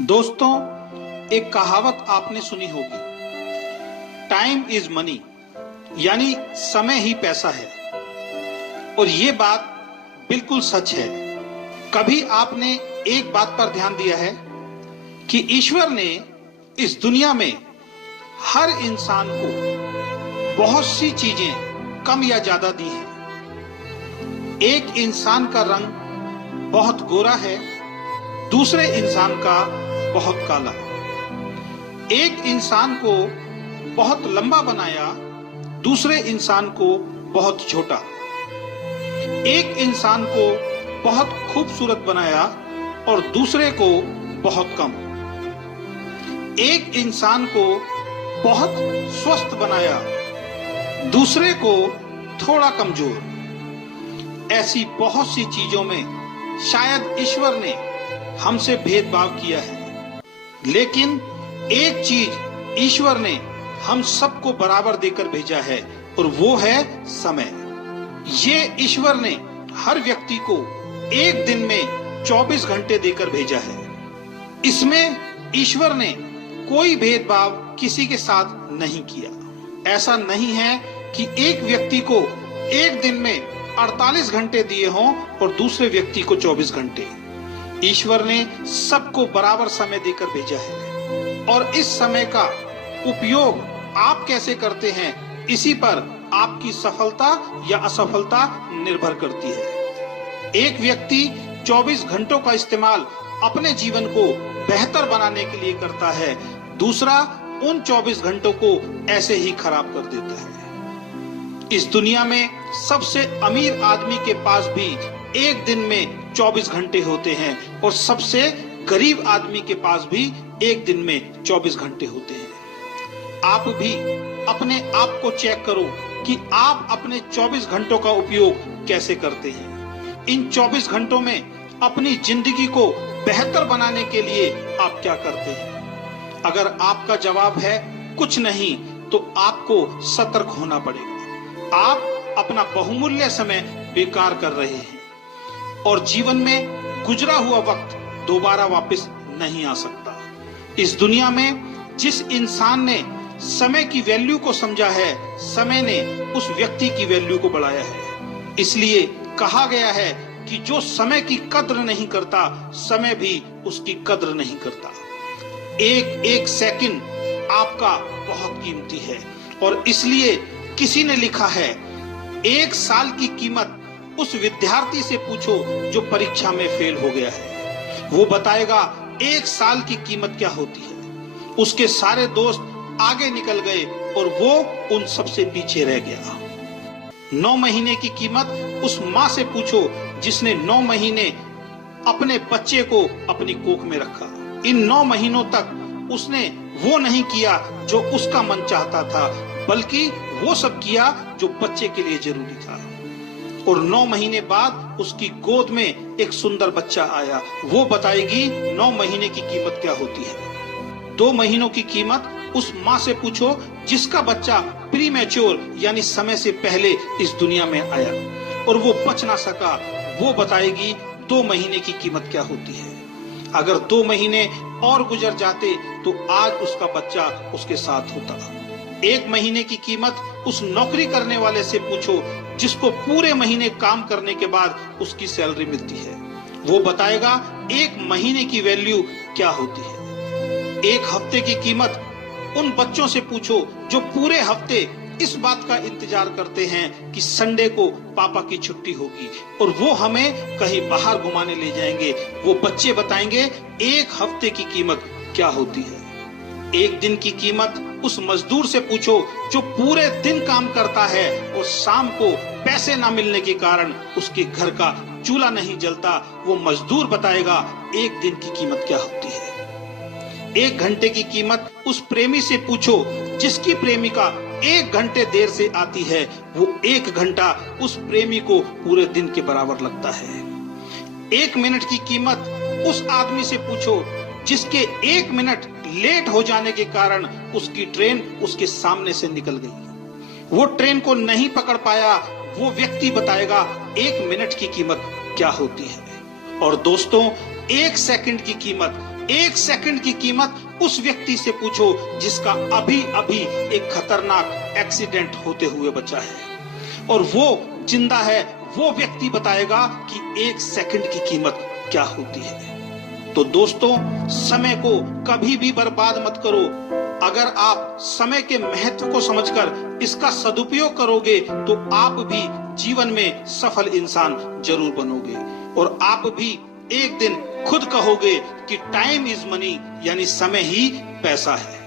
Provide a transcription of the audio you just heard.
दोस्तों, एक कहावत आपने सुनी होगी, टाइम इज मनी, यानी समय ही पैसा है। और ये बात बिल्कुल सच है। कभी आपने एक बात पर ध्यान दिया है कि ईश्वर ने इस दुनिया में हर इंसान को बहुत सी चीजें कम या ज्यादा दी हैं। एक इंसान का रंग बहुत गोरा है, दूसरे इंसान का बहुत काला। एक इंसान को बहुत लंबा बनाया, दूसरे इंसान को बहुत छोटा। एक इंसान को बहुत खूबसूरत बनाया और दूसरे को बहुत कम। एक इंसान को बहुत स्वस्थ बनाया, दूसरे को थोड़ा कमजोर। ऐसी बहुत सी चीजों में शायद ईश्वर ने हमसे भेदभाव किया है, लेकिन एक चीज ईश्वर ने हम सबको बराबर देकर भेजा है और वो है समय। ये ईश्वर ने हर व्यक्ति को एक दिन में 24 घंटे देकर भेजा है। इसमें ईश्वर ने कोई भेदभाव किसी के साथ नहीं किया। ऐसा नहीं है कि एक व्यक्ति को एक दिन में 48 घंटे दिए हों और दूसरे व्यक्ति को 24 घंटे। ईश्वर ने सबको बराबर समय देकर भेजा है और इस समय का उपयोग आप कैसे करते हैं, इसी पर आपकी सफलता या असफलता निर्भर करती है। एक व्यक्ति 24 घंटों का इस्तेमाल अपने जीवन को बेहतर बनाने के लिए करता है, दूसरा उन 24 घंटों को ऐसे ही खराब कर देता है। इस दुनिया में सबसे अमीर आदमी के पास भी एक दिन में 24 घंटे होते हैं और सबसे गरीब आदमी के पास भी एक दिन में 24 घंटे होते हैं। आप भी अपने आप को चेक करो कि आप अपने 24 घंटों का उपयोग कैसे करते हैं। इन 24 घंटों में अपनी जिंदगी को बेहतर बनाने के लिए आप क्या करते हैं? अगर आपका जवाब है कुछ नहीं, तो आपको सतर्क होना पड़ेगा। आप अपना बहुमूल्य समय बेकार कर रहे हैं और जीवन में गुजरा हुआ वक्त दोबारा वापस नहीं आ सकता। इस दुनिया में जिस इंसान ने समय की वैल्यू को समझा है, समय ने उस व्यक्ति की वैल्यू को बढ़ाया है। इसलिए कहा गया है कि जो समय की कद्र नहीं करता, समय भी उसकी कद्र नहीं करता। एक एक सेकंड आपका बहुत कीमती है और इसलिए किसी ने लिखा है, एक साल की कीमत उस विद्यार्थी से पूछो जो परीक्षा में फेल हो गया है। वो बताएगा एक साल की कीमत क्या होती है। उसके सारे दोस्त आगे निकल गए और वो उन सबसे पीछे रह गया। 9 महीने की कीमत उस माँ से पूछो जिसने 9 महीने अपने बच्चे को अपनी कोख में रखा। इन 9 महीनों तक उसने वो नहीं किया जो उसका मन चाहता था, बल्कि वो सब किया जो बच्चे के लिए जरूरी था। और 9 महीने बाद उसकी गोद में एक सुंदर बच्चा आया। वो बताएगी 9 महीने की कीमत क्या होती है। 2 महीनों की कीमत उस माँ से पूछो जिसका बच्चा प्रीमैच्योर यानी समय से पहले इस दुनिया में आया और वो बच ना सका। वो बताएगी 2 महीने की कीमत क्या होती है। अगर 2 महीने और गुजर जाते तो आज उसका बच्चा उसके साथ होता। 1 महीने की कीमत उस नौकरी करने वाले से पूछो जिसको पूरे महीने काम करने के बाद उसकी सैलरी मिलती है। वो बताएगा 1 महीने की वैल्यू क्या होती है। 1 हफ्ते की कीमत उन बच्चों से पूछो जो पूरे हफ्ते इस बात का इंतजार करते हैं कि संडे को पापा की छुट्टी होगी और वो हमें कहीं बाहर घुमाने ले जाएंगे। वो बच्चे बताएंगे 1 हफ्ते की कीमत क्या होती है। 1 दिन की कीमत उस मजदूर से पूछो जो पूरे दिन काम करता है और शाम को पैसे ना मिलने के कारण उसके घर का चूल्हा नहीं जलता। वो मजदूर बताएगा 1 दिन की कीमत क्या होती है। 1 घंटे की कीमत उस प्रेमी से पूछो जिसकी प्रेमिका 1 घंटे देर से आती है। वो 1 घंटा उस प्रेमी को पूरे दिन के बराबर लगता है। 1 मिनट की कीमत उस आदमी से पूछो जिसके 1 मिनट लेट हो जाने के कारण उसकी ट्रेन उसके सामने से निकल गई। वो ट्रेन को नहीं पकड़ पाया। वो व्यक्ति बताएगा 1 मिनट की कीमत क्या होती है। और दोस्तों, 1 सेकंड की कीमत 1 सेकंड की कीमत उस व्यक्ति से पूछो जिसका अभी अभी एक खतरनाक एक्सीडेंट होते हुए बचा है, और वो जिंदा है। वो व्यक्ति बताएगा कि 1 सेकंड की कीमत क्या होती है। तो दोस्तों, समय को कभी भी बर्बाद मत करो। अगर आप समय के महत्व को समझकर इसका सदुपयोग करोगे तो आप भी जीवन में सफल इंसान जरूर बनोगे, और आप भी एक दिन खुद कहोगे कि टाइम इज मनी, यानी समय ही पैसा है।